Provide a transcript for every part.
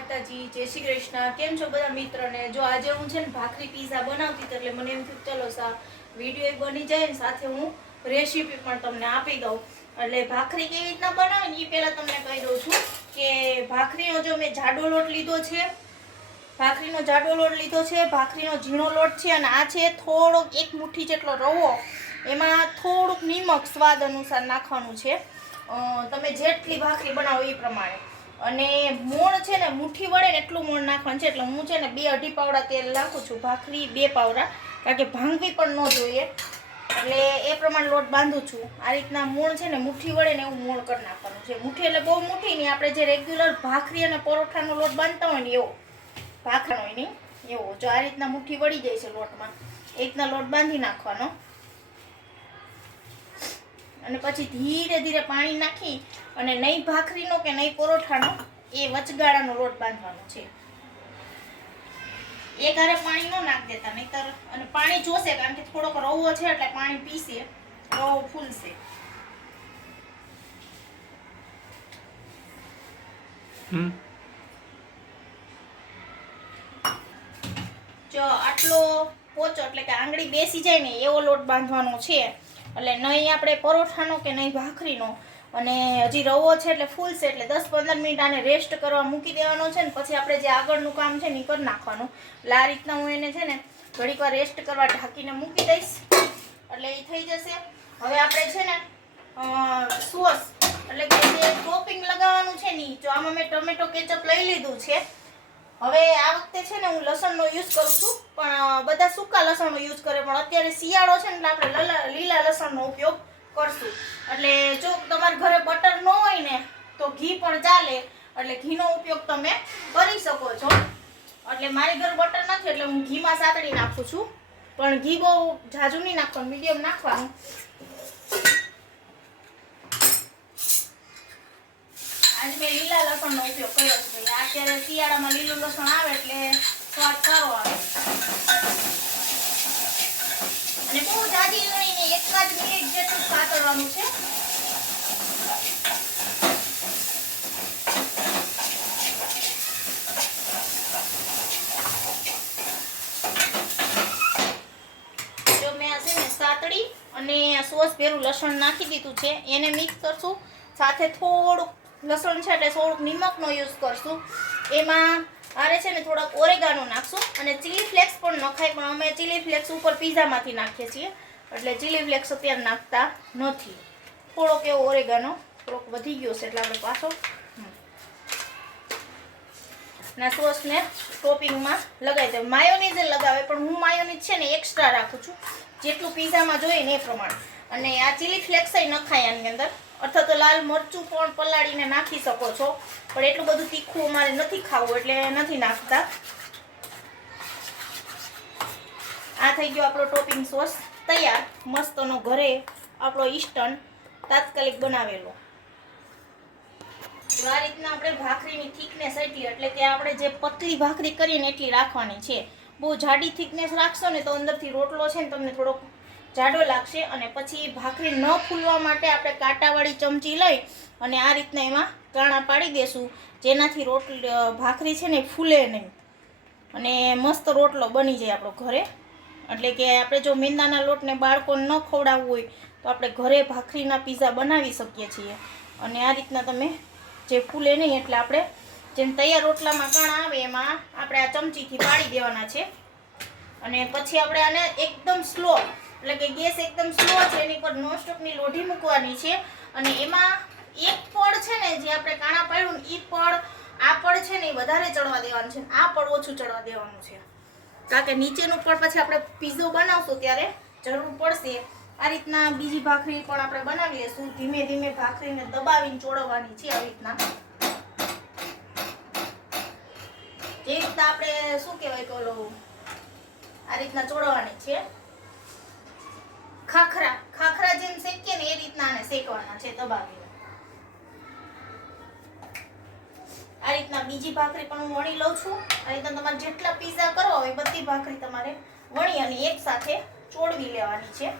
માતાજી, જય શ્રી કૃષ્ણ. કેમ છો બધા મિત્રોને? જો આજે હું છે ને ભાખરી પીઝા બનાવતી હતી એટલે મને એમ થયું ચલો સા વીડિયો બની જાય ને સાથે હું રેસીપી પણ તમને આપી દઉં. એટલે ભાખરી કેવી રીતના બનાવે ને એ પહેલાં તમને કહી દઉં છું કે ભાખરીનો જો મેં જાડો લોટ લીધો છે, ભાખરીનો જાડો લોટ લીધો છે, ભાખરીનો ઝીણો લોટ છે અને આ છે થોડોક એક મુઠ્ઠી જેટલો રવો. એમાં થોડુંક નિમક સ્વાદ અનુસાર નાખવાનું છે. તમે જેટલી ભાખરી બનાવો એ પ્રમાણે. અને મૂળ છે ને, મુઠ્ઠી વળે ને એટલું મૂળ નાખવાનું છે. એટલે હું છે ને બે અઢી પાવડા તેલ નાખું છું, ભાખરી બે પાવડા, કારણ કે ભાંગવી પણ ન જોઈએ. એટલે એ પ્રમાણે લોટ બાંધું છું. આ રીતના મૂળ છે ને, મુઠ્ઠી વળે ને એવું મૂળ કરી નાખવાનું છે. મુઠ્ઠી એટલે બહુ મુઠ્ઠી નહીં, આપણે જે રેગ્યુલર ભાખરી અને પરોઠાનો લોટ બાંધતા હોય ને એવો. ભાખરનો હોય નહીં, એવો. જો આ રીતના મુઠ્ઠી વળી જાય છે લોટમાં, એ રીતના લોટ બાંધી નાખવાનો. અને પછી ધીરે ધીરે પાણી નાખી અને નહીં ભાખરીનો કે નહીં પરોઠાનો એ વચગાળાનો લોટ બાંધવાનો છે. એ ઘરે પાણી ન નાખ દેતા નહીતર અને પાણી જોશે કારણ કે થોડોક રવો છે એટલે પાણી પીશે રવો ફૂલશે. જો આટલો પોચો એટલે કે આંગળી બેસી જાય ને એવો લોટ બાંધવાનો છે. એટલે નહીં આપણે પરોઠાનો કે નહીં ભાખરીનો. અને હજી રવો છે એટલે ફૂલશે એટલે દસ પંદર મિનિટ આને રેસ્ટ કરવા મૂકી દેવાનો છે ને પછી આપણે જે આગળનું કામ છે ને એ કરી નાખવાનું. એટલે આ રીતના હું એને છે ને વાર રેસ્ટ કરવા ઢાંકીને મૂકી દઈશ. એટલે એ થઈ જશે. હવે આપણે છે ને સોસ એટલે કે જે ટોપિંગ લગાવવાનું છે ને જો આમાં મેં ટમેટો કેચઅપ લઈ લીધું છે હવે આ વખતે છે ને હું લસણનો યુઝ કરું છું. પણ બધા સૂકા લસણનો યુઝ કરે, પણ અત્યારે શિયાળો છે ને એટલે આપણે લલા- લસણનો ઉપયોગ કરશું. એટલે જો તમારા ઘરે બટર ન હોય ને, તો ઘી પણ ચાલે. એટલે ઘીનો ઉપયોગ તમે કરી શકો છો. એટલે મારી ઘરે બટર નથી, એટલે હું ઘીમાં સાતડી નાખું છું. પણ ઘી બહુ ઝાઝું નહીં નાખવાનું મીડિયમ નાખવાનું. લસણનો ઉપયોગ કર્યો છે. અત્યારે શિયાળામાં લીલું લસણ આવે એટલે સ્વાદ સારો આવે. અને બહુ જાજી લઈને ને એક જ મિનિટ જેટલું સાતળવાનું છે. અને સોસ ભેરું લસણ નાખી દીધું છે, એને મિક્સ કરશું. સાથે થોડુંક લસણ છે એટલે થોડુંક નિમકનો યુઝ કરશું. એમાં આરે છે ને થોડાક ઓરેગાનો નાખશું અને ચીલી ફ્લેક્સ પણ નખાય, પણ અમે ચીલી ફ્લેક્સ ઉપર પીઝામાંથી નાખીએ છીએ. એટલે ચીલી ફ્લેક્સ અત્યારે નાખતા નથી. થોડોક એવો ઓરેગાનો થોડોક વધી ગયો છે એટલે આપણે પાછો. ના સોસને ટોપિંગમાં લગાવી દે માયોનીઝ લગાવે, પણ હું માયોનીઝ છે ને એક્સ્ટ્રા રાખું છું. જેટલું પીઝામાં જોઈએ ને એ પ્રમાણે. અને આ ચીલી ફ્લેક્સ નખાય આની અંદર. અથવા તો લાલ મરચું પણ પલાળીને નાખી શકો છો. પણ એટલું બધું તીખું અમારે નથી ખાવું, એટલે નથી નાખતા. આ થઈ ગયો આપણો ટોપિંગ સોસ તૈયાર. મસ્તનો ઘરે આપણો ઈસ્ટર્ન તાત્કાલિક બનાવેલો. તો આ રીતના આપણે ભાખરીની થિકનેસ એટલી એટલે કે આપણે જે પતલી ભાખરી કરીને એટલી રાખવાની છે. બહુ જાડી થિકનેસ રાખશો ને તો અંદરથી રોટલો છે ને તમને થોડોક જાડો લાગશે અને પછી ભાખરી ન ફૂલવા માટે આપણે કાંટાવાળી ચમચી લઈ અને આ રીતના એમાં કાણા પાડી દેશું. જેનાથી રોટલી ભાખરી છે ને ફૂલે નહીં. અને મસ્ત રોટલો બની જાય આપણો ઘરે. એટલે કે આપણે જો મેંદાના લોટને બાળકોને ન ખવડાવવું હોય, તો આપણે ઘરે ભાખરીના પીઝા બનાવી શકીએ છીએ. અને આ રીતના તમે જે ફૂલે નહીં એટલે આપણે જેમ તૈયાર રોટલામાં કાણા આવે, એમાં આપણે આ ચમચીથી પાડી દેવાના છે. અને પછી આપણે આને એકદમ સ્લો એટલે કે ગેસ એકદમ સ્લો છે, એની પર નોનસ્ટોપની લોઢી મૂકવાની છે. અને એમાં એક પડ છે ને, જે આપણે કાણા પાડ્યું ને એ પડ આ પડ છે ને એ વધારે ચડવા દેવાનું છે. આ પડ ઓછું ચડવા દેવાનું છે. કારણ કે નીચેનું પડ પછી આપણે પીઝો બનાવશું ત્યારે જરૂર પડશે. આ રીતના બીજી ભાખરી પણ આપણે બનાવી લઈશું ધીમે ધીમે ભાખરીને દબાવીને ચોળવવાની છે આવી રીતના. જે રીતના આપણે શું કહેવાય કે આ રીતના ચોળવાની છે. ખાખરા ખાખરા જેમ શેકીએ ને એ રીતના આને શેકવાના છે દબાવીને આ રીતના બીજી ભાખરી પણ હું વણી લઉં છું. આ રીતના તમારે જેટલા પીઝા કરવા હોય બધી ભાખરી તમારે વણી અને એક સાથે ચોળવી લેવાની છે.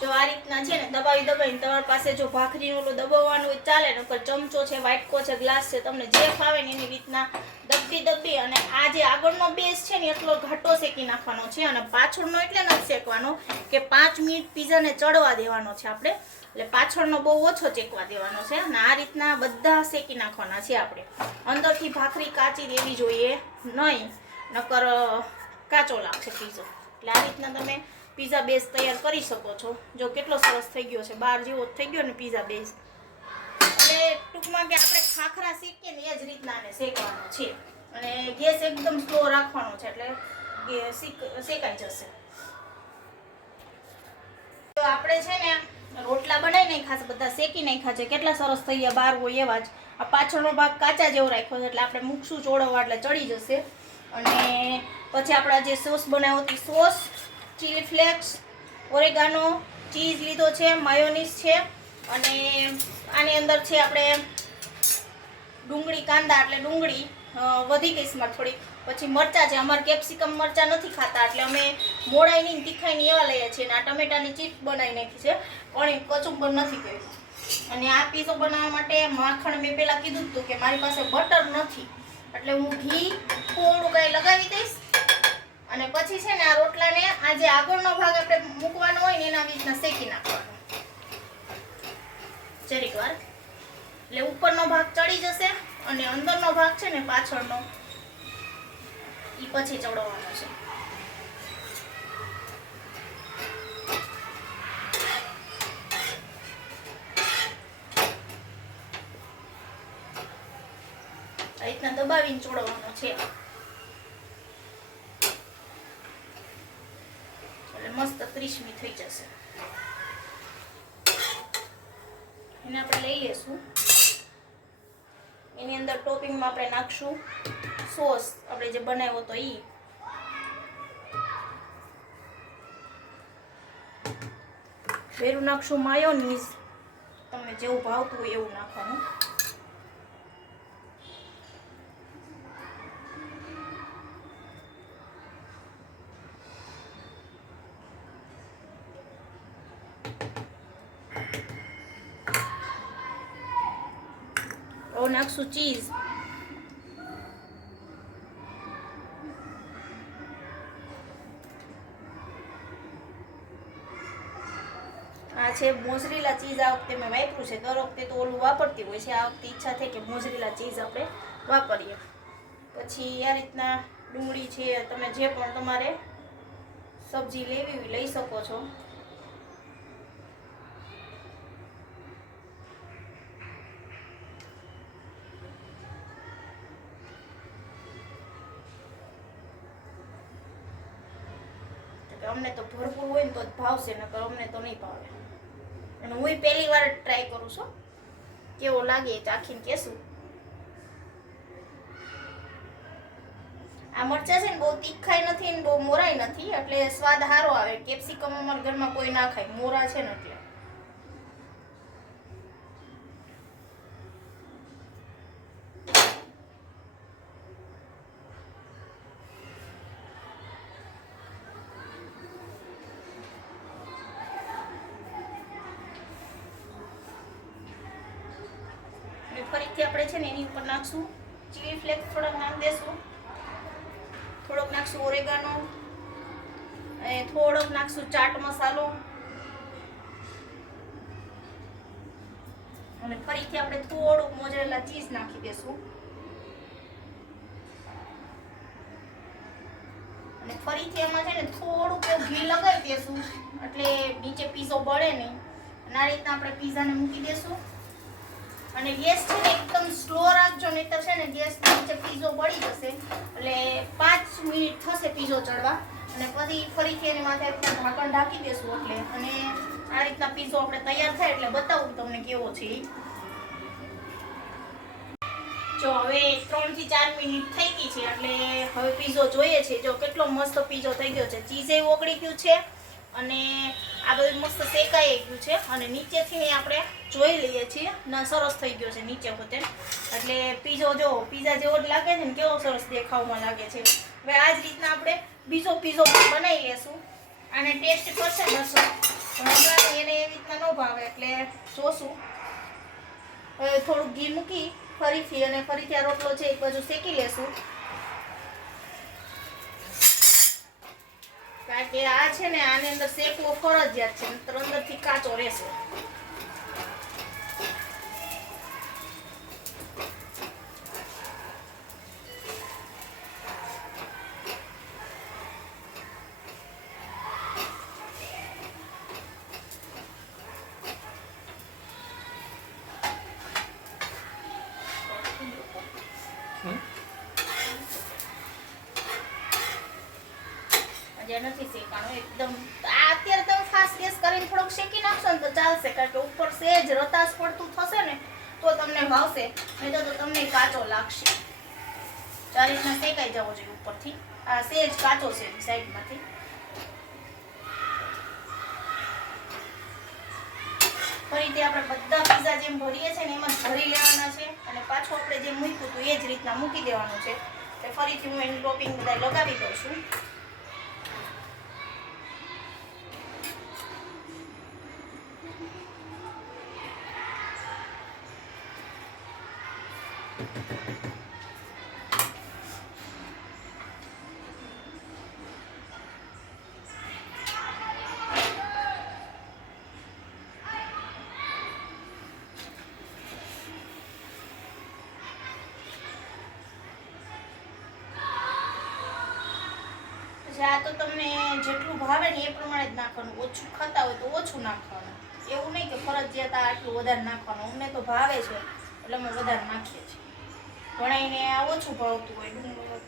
જો આ રીતના છે ને, દબાવી દબાવીને તમારી પાસે જો ભાખરીનું ઓલું દબાવવાનું ચાલે, નકર ચમચો છે, વાટકો છે, ગ્લાસ છે, તમને જે ફાવે ને એની રીતના દબી દબી અને આ જે આગળનો બેઝ છે ને, એટલો ઘાટો શેકી નાખવાનો છે અને પાછળનો એટલે નથી શેકવાનો કે પાંચ મિનિટ પીઝાને ચડવા દેવાનો છે આપણે. એટલે પાછળનો બહુ ઓછો ચેકવા દેવાનો છે અને આ રીતના બધા શેકી નાખવાના છે આપણે. અંદરથી ભાખરી કાચી દેવી જોઈએ નહીં, નકર કાચો લાગશે પીઝો. એટલે આ રીતના તમે પીઝા બેઝ તૈયાર કરી શકો છો. જો કેટલો સરસ થઈ ગયો છે. બહાર જેવો થઈ ગયો ને પીઝા બેઝ. એટલે ટૂંકમાં કે આપણે ખાખરા શેકીએ ને એ જ રીતના આને શેકવાનો છે. અને ગેસ એકદમ સ્લો રાખવાનો છે એટલે શેકાઈ જશે. તો આપણે છે ને રોટલા બનાવી નાખ્યા છે, બધા શેકી નાખ્યા છે. કેટલા સરસ થઈ ગયા બાર હોય એવા જ. આ પાછળનો ભાગ કાચા જેવો રાખ્યો છે, એટલે આપણે મૂકશું ચોળવવા એટલે ચડી જશે. અને પછી આપણા જે સોસ બનાવ્યો હતી sauce chilli flakes, oregano, cheese લીધો છે, માયોનીઝ છે, અને આની અંદર છે આપણે ડુંગળી, કાંદા એટલે ડુંગળી વધી ગઈ છે મારે થોડી પછી મરચાં છે, અમારે કેપ્સિકમ મરચાં નથી ખાતા, એટલે અમે મોડાઈની તીખાઈની એવા લઈએ છીએ અને આ ટમેટાની ચીપ્સ બનાવી નાખી છે, પણ એ કચુંબર નથી કર્યું. અને આ પીઝો બનાવવા માટે માખણ મેં પહેલાં કીધું હતું કે મારી પાસે બટર નથી, એટલે હું ઘી થોડું કાંઈ લગાવી દઈશ અને પછી છે ને આ રોટલાને આ જે આગળનો ભાગ આપણે મૂકવાનો હોય ને એના રીતના શેકી નાખવાનો. જરીક વાર. એટલે ઉપરનો ભાગ ચડી જશે અને અંદરનો ભાગ છે ને પાછળનો એ પછી ચડવાનો છે. આ રીતના દબાવીને ચોડવાનો છે. મસ્ત ત્રીસમી થઈ જશે. એને આપણે લઈ લેશું. એની અંદર ટોપિંગમાં આપણે નાખશું સોસ, આપણે જે બનાવ્યો તો એ વેરું નાખશું માયોનીઝ. તમને જેવું ભાવતું હોય એવું નાખવાનું. હવે નાખશું ચીઝ આ છે મોઝરીલા ચીઝ આ વખતે મેં વાપર્યું છે. દર વખતે તો ઓલું વાપરતી હોય છે. આ વખતે ઈચ્છા થઈ કે મોઝરીલા ચીઝ આપણે વાપરીએ. પછી આ રીતના ડુંગળી છે. તમે જે પણ તમારે સબ્જી લેવી લઈ શકો છો. તો અમને તો ભરપૂર હોય ને તો જ ભાવશે, નકર અમને તો નહીં ભાવે. અને હું પહેલી વાર ટ્રાય કરું છું. કેવો લાગે ચાખીને કહેશું. આ મરચાં છે ને બહુ તીખાઈ નથી ને બહુ મોરાઈ નથી, એટલે સ્વાદ સારો આવે. કેપ્સિકમ અમારા ઘરમાં કોઈ ના ખાય, મોરા છે ને એટલે. ફરીથી આપણે છે ને એની ઉપર નાખશું. ચીલી ફ્લેક્સ થોડાક નાખ દેશું. થોડોક નાખશું ઓરેગાનો અને થોડોક નાખશું ચાટ મસાલો અને ફરીથી આપણે થોડુંક મોજરેલા ચીઝ નાખી દેશું. અને ફરીથી એમાં છે ને થોડુંક ઘી લગાવી દેશું. એટલે નીચે પીઝો બળે નહીં. અને આ રીતના આપણે પીઝાને મૂકી દેશું. અને ગેસ છે ને એકદમ સ્લો રાખજો, નહીતર છે ને ગેસ નીચે પીઝો પડી જશે. એટલે પાંચ મિનિટ થશે પીઝો ચડવા. અને પછી ફરીથી એની માથે ઢાંકણ ઢાંકી દેશું એટલે. અને આ રીતના પીઝો આપણે તૈયાર થાય એટલે બતાવું તમને કેવો છે જો હવે ત્રણથી ચાર મિનિટ થઈ ગઈ છે, એટલે હવે પીઝો જોઈએ છે. જો કેટલો મસ્ત પીઝો થઈ ગયો છે. ચીઝે ઓગળી ગયું છે. અને આ બધું મસ્ત શેકાઈ ગયું છે અને નીચેથી આપણે જોઈ લઈએ છીએ. ના, સરસ થઈ ગયો છે નીચે પોતે. એટલે પીઝો જો, પીઝા જેવો જ લાગે છે ને, કેવો સરસ દેખાવમાં લાગે છે. હવે આ જ રીતના આપણે બીજો પીઝો પણ બનાવી લેશું અને ટેસ્ટ કરશે પણ હમણાં એને એ રીતના ન ભાવે, એટલે જોશું. થોડુંક ઘી મૂકી ફરીથી અને ફરીથી આ રોટલો છે એક બાજુ શેકી લેશું. કારણ કે આ છે ને આની અંદર શેકવો ફરજિયાત છે અંદર અંદરથી કાચો રહેશે હજી નથી શેકાણું એકદમ, અત્યારે તમે ફાસ્ટ ગેસ કરીને થોડોક શેકી નાખશો ને તો ચાલશે, કારણ કે ઉપર સેજ રતાસ પડતું થશે ને, તો તમને ભાવશે. નહીં તો તમને કાચો લાગશે. ચાર રીતના શેકાઈ જવો જોઈએ ઉપરથી. આ સેજ કાચો છે સાઈડમાંથી. ફરીથી આપણે બધા પીઝા જેમ ભરીએ છીએ ને એમ જ ભરી લેવાના છે. અને પાછું આપણે જેમ મૂક્યું હતું એ જ રીતના મૂકી દેવાનું છે. એટલે ફરીથી હું એનું ટોપિંગ બધા લગાવી દઉં છું. આ તો તમને જેટલું ભાવે ને એ પ્રમાણે જ નાખવાનું. ઓછું ખાતા હોય તો ઓછું નાખવાનું. એવું નહીં કે ફરજિયાત આટલું વધારે નાખવાનું. અમને તો ભાવે છે, એટલે અમે વધારે નાખીએ છીએ. ઘણાઈને આ ઓછું ભાવતું હોય.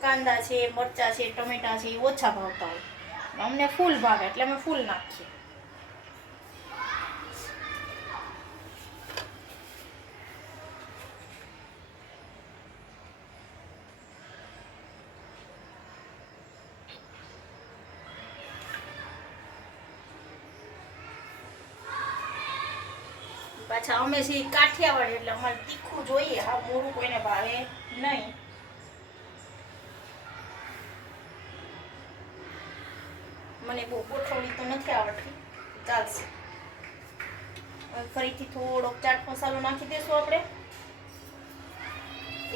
કાંદા છે, મરચાં છે, ટમેટાં છે, એ ઓછા ભાવતા હોય. અમને ફૂલ ભાવે, એટલે અમે ફૂલ નાખીએ. પાછા અમે છીએ કાઠિયાવાડ, એટલે અમારે તીખું જોઈએ. હા મોરું કોઈને ભાવે નહીં. મને બહુ ગોઠવણી તો નથી આવડતી. ચાલશે. ફરીથી થોડોક ચાટ મસાલો નાખી દઈશું આપણે.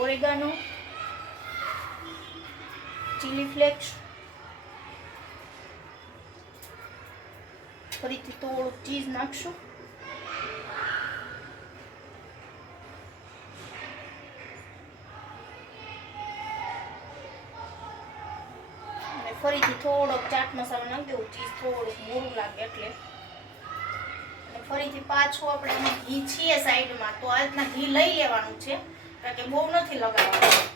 ઓરેગાનો ચીલી ફ્લેક્સ ફરીથી થોડુંક ચીઝ નાખશું. ફરીથી થોડોક ચાટ મસાલો નાખી ચીઝ થોડુંક મોરું લાગે એટલે. ફરીથી પાછું આપણે એમાં ઘી છીએ સાઈડમાં, તો આ રીતના ઘી લઈ લેવાનું છે, કારણ કે બહુ નથી લગાવવાનું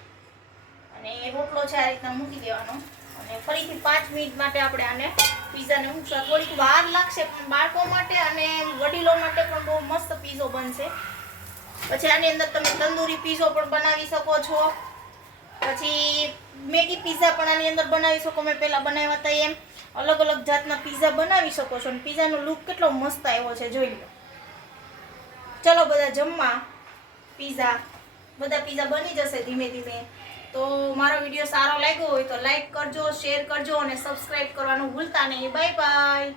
અને એ રોટલો છે આ રીતના મૂકી દેવાનો. અને ફરીથી પાંચ મિનિટ માટે આપણે આને પીઝાને મૂકશું. થોડીક વાર લાગશે, પણ બાળકો માટે અને વડીલો માટે પણ બહુ મસ્ત પીઝો બનશે. પછી આની અંદર તમે તંદૂરી પીઝો પણ બનાવી શકો છો. પછી મેગી પીઝા પણ આની અંદર બનાવી શકો. મેં પહેલાં બનાવ્યા હતા એમ. અલગ અલગ જાતના પીઝા બનાવી શકો છો. અને પીઝાનો લુક કેટલો મસ્ત આવ્યો છે, જોઈ લો. ચલો બધા જમવા. પીઝા બધા પીઝા બની જશે ધીમે ધીમે. તો મારો વીડિયો સારો લાગ્યો હોય તો લાઈક કરજો શેર કરજો અને સબસ્ક્રાઈબ કરવાનું ભૂલતા નહીં. Bye bye